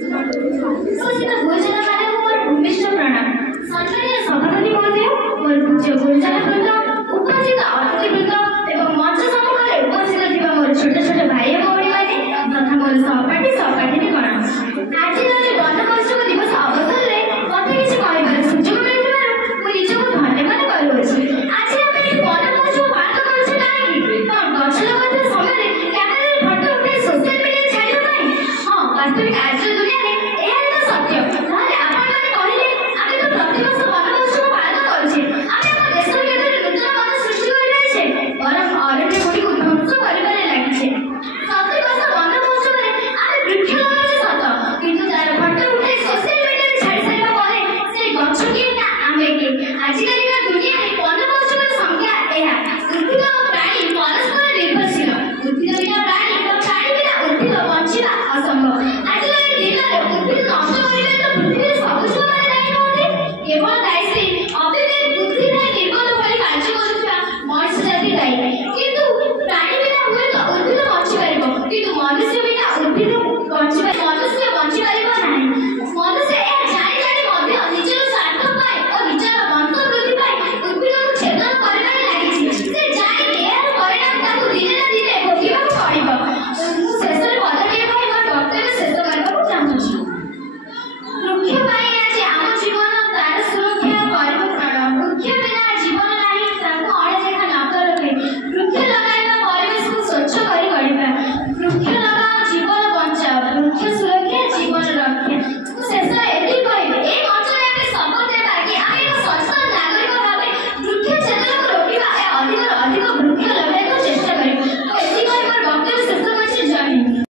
उपस्थित गुरुजन मानक मोर भूमिष्ठ प्रणाम सम्मानीय सभापति महोदय मोर पूज्य गुरुजन वृंद उपस्थित अतिथि वृंद एवं मंच सम्मुख में उपस्थित थिबा मोर छोट छोट भाई और भौणी माने तथा मोर सहपाठी